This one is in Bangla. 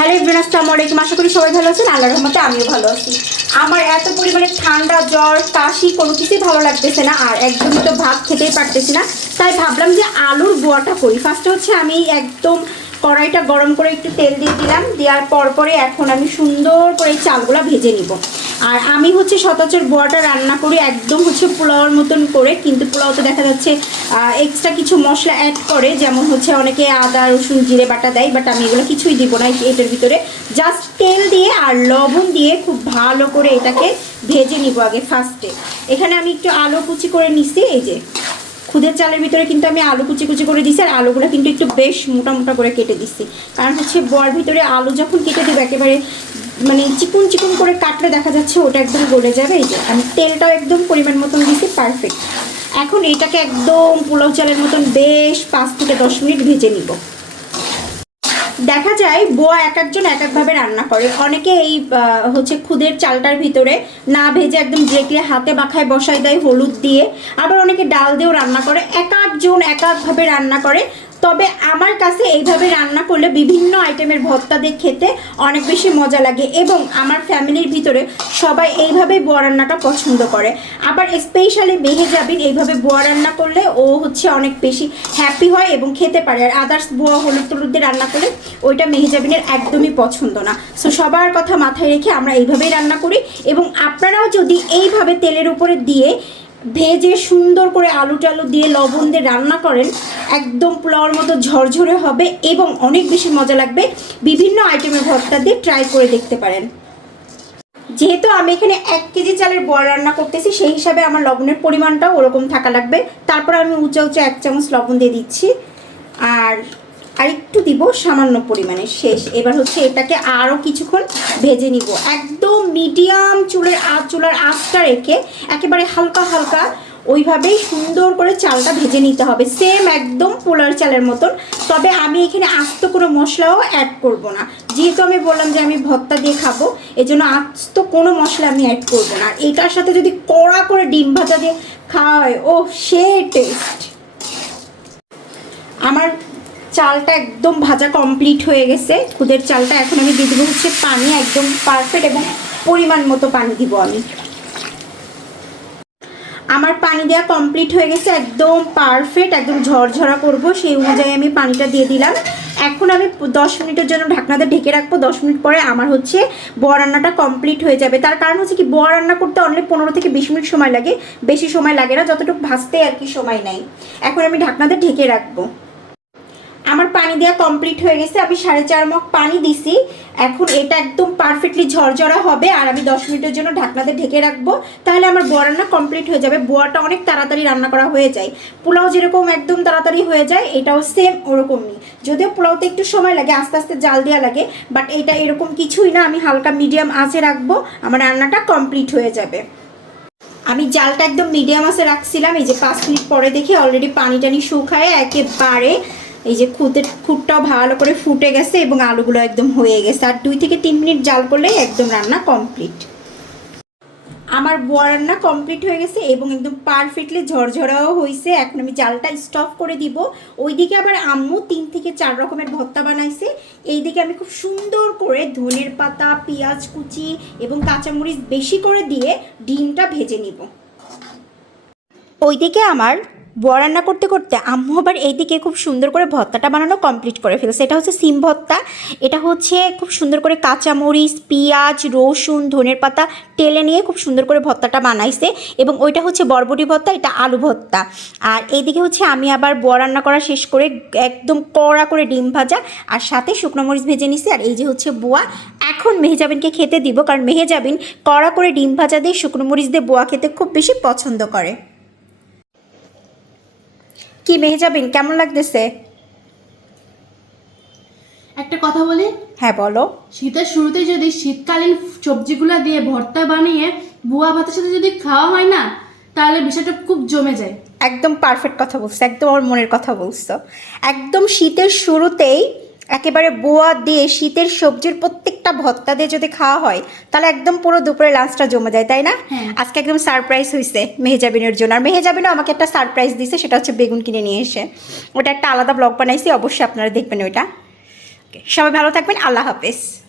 হ্যালো ইব্রান আসসালামু আলাইকুম। আশা করি সবাই ভালো আছেন আল্লাহ রহমতে আমিও ভালো আছি। আমার এত পরিমাণে ঠান্ডা, জ্বর, কাশি কোনো কিছুই ভালো লাগতেছে না আর একদমই তো ভাত খেতেই পারতেছি না। তাই ভাবলাম যে আলুর বোয়াটা করি। ফার্স্টে হচ্ছে আমি একদম কড়াইটা গরম করে একটু তেল দিয়ে দিলাম। দেওয়ার পর পরে এখন আমি সুন্দর করে চালগুলো ভেজে নিব। আর আমি হচ্ছে সচরাচর বোয়াটা রান্না করি একদম হচ্ছে পোলাওয়ার মতন করে, কিন্তু পোলাওতে দেখা যাচ্ছে এক্সট্রা কিছু মশলা অ্যাড করে, যেমন হচ্ছে অনেকে আদা, রসুন, জিরে, বাটা দেয় বাট আমি এগুলো কিছুই দিব না এটার ভিতরে। জাস্ট তেল দিয়ে আর লবণ দিয়ে খুব ভালো করে এটাকে ভেজে নিব আগে ফার্স্টে এখানে আমি একটু আলু কুচি করে নিচ্ছি এই যে খুদের চালের ভিতরে কিন্তু আমি আলু কুচি কুচি করে দিছি, আর আলুগুলো কিন্তু একটু বেশ মোটা মোটা করে কেটে দিচ্ছি কারণ হচ্ছে বর ভিতরে আলু যখন কেটে দেবো, একেবারে মানে চিকুন চিকুন করে কাটলে দেখা যাচ্ছে ওটা একদম গলে যাবে। এই যে, আমি তেলটাও একদম পরিমাণ মতন দিছি পারফেক্ট এখন এইটাকে একদম পোলাও চালের মতন বেশ পাঁচ থেকে দশ মিনিট ভেজে নিব। দেখা যায় বোয়া এক একজন এক একভাবে রান্না করে। অনেকে এই হচ্ছে খুদের চালটার ভিতরে না ভেজে একদম ডিরেক্টলি হাতে মাখায় বসায় দেয় হলুদ দিয়ে। আবার অনেকে ডাল দিয়েও রান্না করে। এক একজন এক একভাবে রান্না করে। তবে আমার কাছে এইভাবে রান্না করলে বিভিন্ন আইটেমের ভর্তা দিয়ে খেতে অনেক বেশি মজা লাগে এবং আমার ফ্যামিলির ভিতরে সবাই এইভাবেই বোয়া রান্নাটা পছন্দ করে। আবার স্পেশালি বেহে যাবিন এইভাবে বোয়া রান্না করলে ও হচ্ছে অনেক বেশি হ্যাপি হয় এবং খেতে পারে। আর আদার্স বোয়া হলুদ টলুদ দিয়ে রান্না করলে ওইটা মেহেজাবিনের একদমই পছন্দ না। সো সবার কথা মাথায় রেখে আমরা এইভাবেই রান্না করি এবং আপনারাও যদি এইভাবে তেলের উপরে দিয়ে ভেজে সুন্দর করে আলু টালু দিয়ে লবণ দিয়ে রান্না করেন। একদম পোলাওয়ার মতো ঝরঝরে হবে এবং অনেক বেশি মজা লাগবে। বিভিন্ন আইটেমের ভর্তা দিয়ে ট্রাই করে দেখতে পারেন। যেহেতু আমি এখানে এক কেজি চালের বড় রান্না করতেছি, সেই হিসাবে আমার লবণের পরিমাণটাও ওরকম থাকা লাগবে। তারপর আমি উঁচা উঁচা এক চামচ লবণ দিয়ে দিচ্ছি। আর আর একটু দিব সামান্য পরিমাণে। শেষ। এবার হচ্ছে এটাকে আরও কিছুক্ষণ ভেজে নিব। একদম মিডিয়াম চুলের আঁচ চুলার আঁচটা রেখে একেবারে হালকা হালকা ওইভাবেই সুন্দর করে চালটা ভেজে নিতে হবে। সেম একদম পোলার চালের মতন। তবে আমি এখানে আস্ত কোনো মশলাও অ্যাড করব না। যেহেতু আমি বললাম যে আমি ভর্তা দিয়ে খাব এই জন্য আস্ত কোনো মশলা আমি অ্যাড করব না। আর এটার সাথে যদি কড়া করে ডিম ভাজা দিয়ে খাওয়া হয় ও সে টেস্ট আমার চালটা একদম ভাজা কমপ্লিট হয়ে গেছে। খুদের চালটা এখন আমি দিয়ে দেবো হচ্ছে পানি, একদম পারফেক্ট এবং পরিমাণ মতো পানি দিব আমি। আমার পানি দেওয়া কমপ্লিট হয়ে গেছে, একদম পারফেক্ট একদম ঝরঝরা করব, সেই অনুযায়ী আমি পানিটা দিয়ে দিলাম। এখন আমি দশ মিনিটের জন্য ঢাকনাতে ঢেকে রাখব, দশ মিনিট পরে আমার হচ্ছে বড় রান্নাটা কমপ্লিট হয়ে যাবে। তার কারণ হচ্ছে কি, বড় রান্না করতে অনলি পনেরো থেকে বিশ মিনিট সময় লাগে, বেশি সময় লাগে না, যতটুকু ভাজতে আর কি সময় নেই। এখন আমি ঢাকনাতে ঢেকে রাখব। আমার পানি দেওয়া কমপ্লিট হয়ে গেছে। আমি সাড়ে চার মগ পানি দিছি। এখন এটা একদম পারফেক্টলি ঝরঝরা হবে আর আমি দশ মিনিটের জন্য ঢাকনাতে ঢেকে রাখব। তাহলে আমার বোয়া রান্না কমপ্লিট হয়ে যাবে। বোয়াটা অনেক তাড়াতাড়ি রান্না করা হয়ে যায়। পোলাও যেরকম একদম তাড়াতাড়ি হয়ে যায়, এটাও সেম ওরকমই। যদিও পোলাওতে একটু সময় লাগে, আস্তে আস্তে জাল দেওয়া লাগে বাট এটা এরকম কিছুই না। আমি হালকা মিডিয়াম আঁচে রাখব। আমার রান্নাটা কমপ্লিট হয়ে যাবে। আমি জালটা একদম মিডিয়াম আছে রাখছিলাম। এই যে পাঁচ মিনিট পরে দেখে অলরেডি পানি টানি শুকায় একেবারে। এই যে খুদের খুঁটটাও ভালো করে ফুটে গেছে এবং আলুগুলো একদম হয়ে গেছে। আর দুই থেকে তিন মিনিট জাল করলেই একদম রান্না কমপ্লিট আমার বোয়া রান্না কমপ্লিট হয়ে গেছে এবং একদম পারফেক্টলি ঝরঝরাও হয়েছে এখন আমি জালটা স্টপ করে দিব। ওইদিকে আবার আম্মু তিন থেকে চার রকমের ভর্তা বানাইছে। এইদিকে আমি খুব সুন্দর করে ধনের পাতা, পেঁয়াজ কুচি এবং কাঁচামরিচ বেশি করে দিয়ে ডিমটা ভেজে নিব। ওইদিকে আমার বড় রান্না করতে করতে আম্মু আবার এইদিকে খুব সুন্দর করে ভর্তাটা বানানো কমপ্লিট করে ফেলছে। এটা হচ্ছে সিম ভর্তা। এটা হচ্ছে খুব সুন্দর করে কাঁচামরিচ, পেঁয়াজ, রসুন, ধনের পাতা টেলে নিয়ে খুব সুন্দর করে ভর্তাটা বানাইছে এবং ওইটা হচ্ছে বরবটি ভর্তা, এটা আলু ভর্তা। আর এইদিকে হচ্ছে আমি আবার বড় রান্না করা শেষ করে একদম কড়া করে ডিম ভাজা আর সাথে শুকনো মরিচ ভেজে নিছি আর এই যে হচ্ছে বোয়া। এখন মেহেজাবিনকে খেতে দিব কারণ মেহেজাবিন কড়া করে ডিম ভাজা দিয়ে শুকনো মরিচ দিয়ে বোয়া খেতে খুব বেশি পছন্দ করে। কি মেহেজাবিন কেমন লাগতেছে? একটা কথা বলি? হ্যাঁ বলো। শীতের শুরুতে যদি শীতকালীন সবজিগুলো দিয়ে ভর্তা বানিয়ে বুয়া ভাতের সাথে যদি খাওয়া হয় না তাহলে বিষয়টা খুব জমে যায়। একদম পারফেক্ট কথা বলছো একদম আমার মনের কথা বলছো। একদম শীতের শুরুতেই একেবারে বোয়া দিয়ে শীতের সবজির প্রত্যেকটা ভত্তা দিয়ে যদি খাওয়া হয় তাহলে একদম পুরো দুপুরে লাঞ্চটা জমে যায় তাই না? হ্যাঁ। আজকে একদম সারপ্রাইজ হয়েছে মেহেজাবিনের জন্য। আর মেহেজাবিনও আমাকে একটা সারপ্রাইজ দিছে সেটা হচ্ছে বেগুন কিনে নিয়ে এসে। ওটা একটা আলাদা ব্লগ বানাইছি অবশ্যই আপনারা দেখবেন ওইটা। সবাই ভালো থাকবেন আল্লাহ হাফেজ।